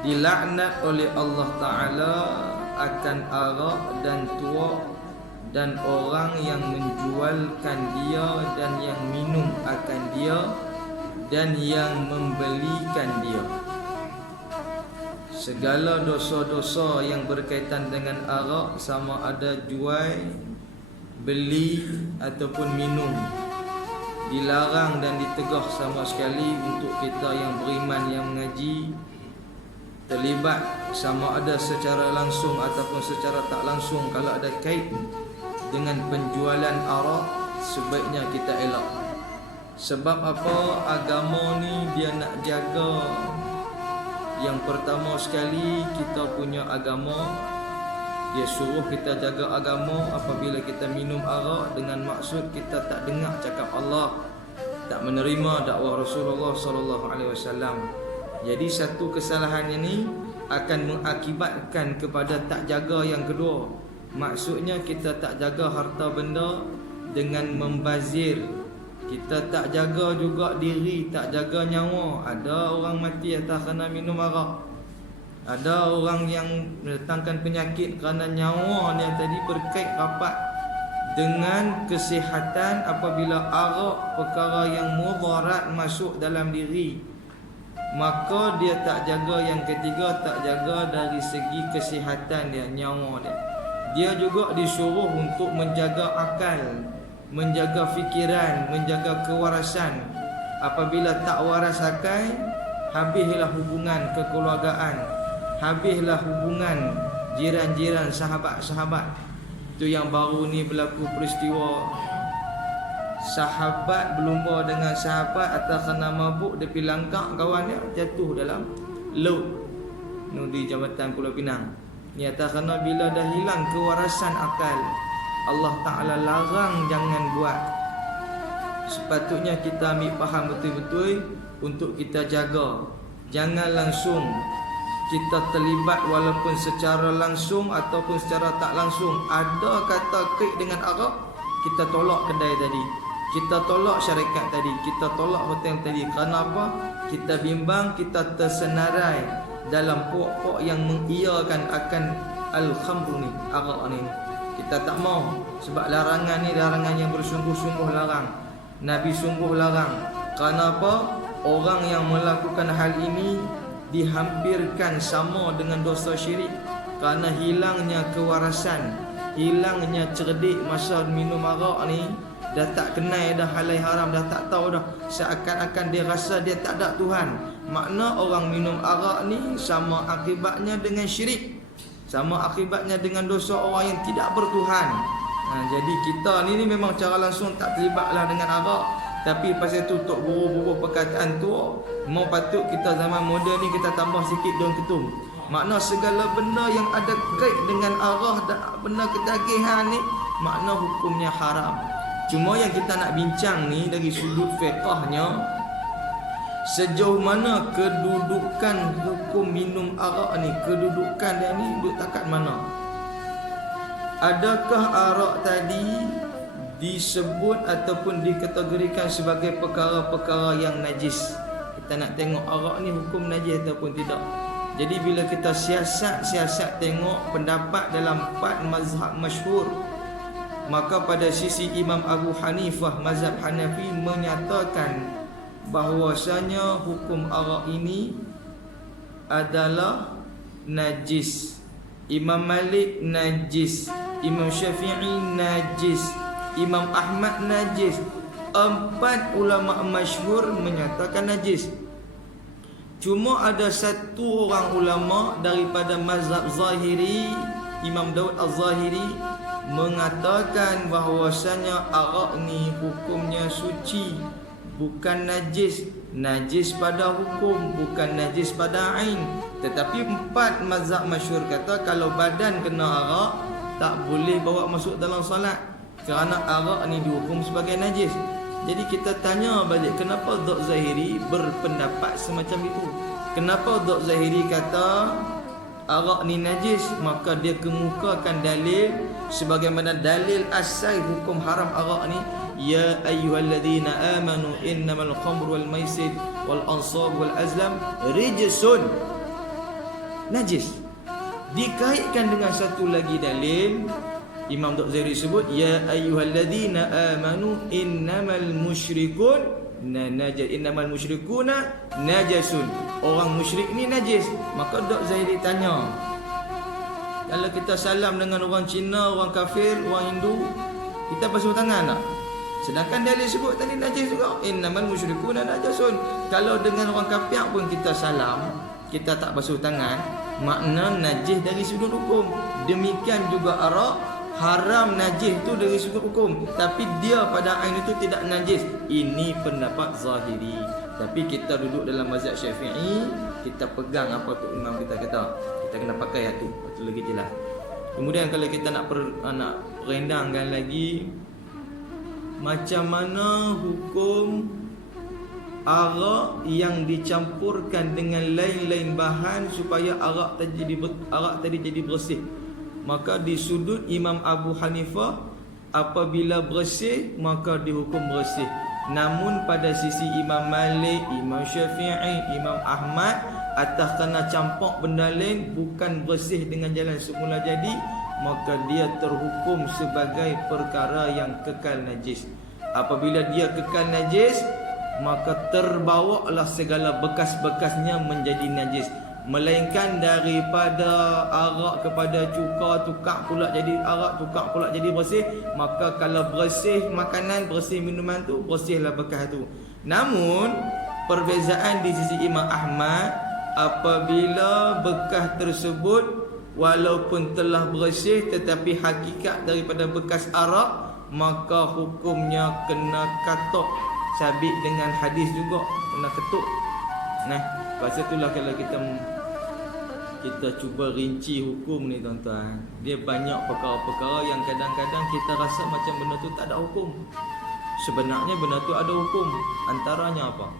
dilaknat oleh Allah Ta'ala akan arak dan tuak dan orang yang menjualkan dia dan yang minum akan dia dan yang membelikan dia. Segala dosa-dosa yang berkaitan dengan arak, sama ada jual, beli ataupun minum, dilarang dan ditegah sama sekali untuk kita yang beriman, yang mengaji, terlibat sama ada secara langsung ataupun secara tak langsung. Kalau ada kait dengan penjualan arak, sebaiknya kita elak. Sebab apa? Agama ni dia nak jaga. Yang pertama sekali, kita punya agama, dia suruh kita jaga agama. Apabila kita minum arak dengan maksud kita tak dengar cakap Allah, tak menerima dakwah Rasulullah sallallahu alaihi wasallam. Jadi satu kesalahan ini akan mengakibatkan kepada tak jaga yang kedua. Maksudnya kita tak jaga harta benda dengan membazir. Kita tak jaga juga diri, tak jaga nyawa. Ada orang mati atas kerana minum arak. Ada orang yang mendatangkan penyakit kerana nyawa dia tadi berkait rapat dengan kesihatan. Apabila arak perkara yang mudarat masuk dalam diri, maka dia tak jaga yang ketiga, tak jaga dari segi kesihatan dia, nyawa dia. Dia juga disuruh untuk menjaga akal, menjaga fikiran, menjaga kewarasan. Apabila tak waras akal, habislah hubungan kekeluargaan, habislah hubungan jiran-jiran, sahabat-sahabat. Itu yang baru ni berlaku peristiwa sahabat berlumba dengan sahabat atas kena mabuk, dia pergi langkah kawan dia jatuh dalam laut ni di Jambatan Pulau Pinang. Ni atas kena bila dah hilang kewarasan akal, Allah Ta'ala larang jangan buat. Sepatutnya kita ambil faham betul-betul untuk kita jaga. Jangan langsung kita terlibat walaupun secara langsung ataupun secara tak langsung. Ada kata klik dengan arak, kita tolak kedai tadi, kita tolak syarikat tadi, kita tolak hotel tadi. Kerana apa? Kita bimbang, kita tersenarai dalam pokok yang mengiyakan akan al-khamru ni, arak ni. Kita tak mau. Sebab larangan ni larangan yang bersungguh-sungguh larang. Nabi sungguh larang. Kerana apa? Orang yang melakukan hal ini dihampirkan sama dengan dosa syirik. Kerana hilangnya kewarasan, hilangnya cerdik masa minum arak ni. Dah tak kenal dah halal haram, dah tak tahu dah. Seakan-akan dia rasa dia tak ada Tuhan. Makna orang minum arak ni sama akibatnya dengan syirik, sama akibatnya dengan dosa orang yang tidak bertuhan. Jadi kita ni memang cara langsung tak terlibatlah dengan arak. Tapi pasal tu tok buru-buru perkataan tu, mau patut kita zaman moden ni kita tambah sikit daun ketum. Makna segala benda yang ada kait dengan arah dan benda ketagihan ni, makna hukumnya haram. Cuma yang kita nak bincang ni dari sudut fiqahnya, sejauh mana kedudukan hukum minum arak ni, kedudukan dia ni duduk takat mana? Adakah arak tadi disebut ataupun dikategorikan sebagai perkara-perkara yang najis? Kita nak tengok arak ni hukum najis ataupun tidak. Jadi bila kita siasat tengok pendapat dalam 4 mazhab masyhur, maka pada sisi Imam Abu Hanifah mazhab Hanafi menyatakan bahwasanya hukum arak ini adalah najis. Imam Malik najis, Imam Syafi'i najis, Imam Ahmad najis. 4 ulama masyhur menyatakan najis. Cuma ada satu orang ulama daripada mazhab Zahiri, Imam Daud Az-Zahiri, mengatakan bahwasanya arak ni hukumnya suci, bukan najis. Najis pada hukum, bukan najis pada ain. Tetapi 4 mazhab masyhur kata kalau badan kena arak, tak boleh bawa masuk dalam solat, kerana arak ni dihukum sebagai najis. Jadi kita tanya balik, kenapa Dr. Zahiri berpendapat semacam itu? Kenapa Dr. Zahiri kata arak ni najis? Maka dia kemukakan dalil sebagaimana dalil asal hukum haram arak ni, ya ayyuhalladzina amanu innamal khamru wal maisir wal ansab wal azlam rijsun. najis. Dikaitkan dengan satu lagi dalil, Imam Dr. Zairi sebut, ya ayyuhalladzina amanu innamal musyrikun innamal musyrikuna najasun. Orang musyrik ni najis. Maka Dr. Zairi tanya, kalau kita salam dengan orang Cina, orang kafir, orang Hindu, kita basuh tangan tak? Sedangkan dalil sebut tadi najis juga, innamal musyrikuna najasun. Kalau dengan orang kafir pun kita salam, kita tak basuh tangan, makna najis dari sudut hukum. Demikian juga arak, haram najis tu dari sudut hukum, tapi dia pada ain itu tidak najis. Ini pendapat zahiri. Tapi kita duduk dalam mazhab Syafi'i, kita pegang apa tu imam kita kata, kita kena pakai itu. Itu lagi jelas. Kemudian kalau kita nak rendangkan lagi, macam mana hukum arak yang dicampurkan dengan lain-lain bahan supaya arak tadi jadi bersih. Maka di sudut Imam Abu Hanifah, apabila bersih maka dihukum bersih. Namun pada sisi Imam Malik, Imam Syafi'i, Imam Ahmad, atas kerana campak benda lain bukan bersih dengan jalan semula jadi, maka dia terhukum sebagai perkara yang kekal najis. Apabila dia kekal najis, maka terbawalah segala bekas-bekasnya menjadi najis. Melainkan daripada arak kepada cuka, tukar pula jadi arak, tukar pula jadi bersih. Maka kalau bersih makanan, bersih minuman tu, bersihlah bekas tu. Namun perbezaan di sisi Imam Ahmad, apabila bekas tersebut walaupun telah bersih tetapi hakikat daripada bekas arak, maka hukumnya kena katok. Sabit dengan hadis juga, kena ketuk. Nah, pasal itulah kalau kita cuba rinci hukum ni tuan-tuan, dia banyak perkara-perkara yang kadang-kadang kita rasa macam benda tu tak ada hukum. Sebenarnya benda tu ada hukum. Antaranya apa?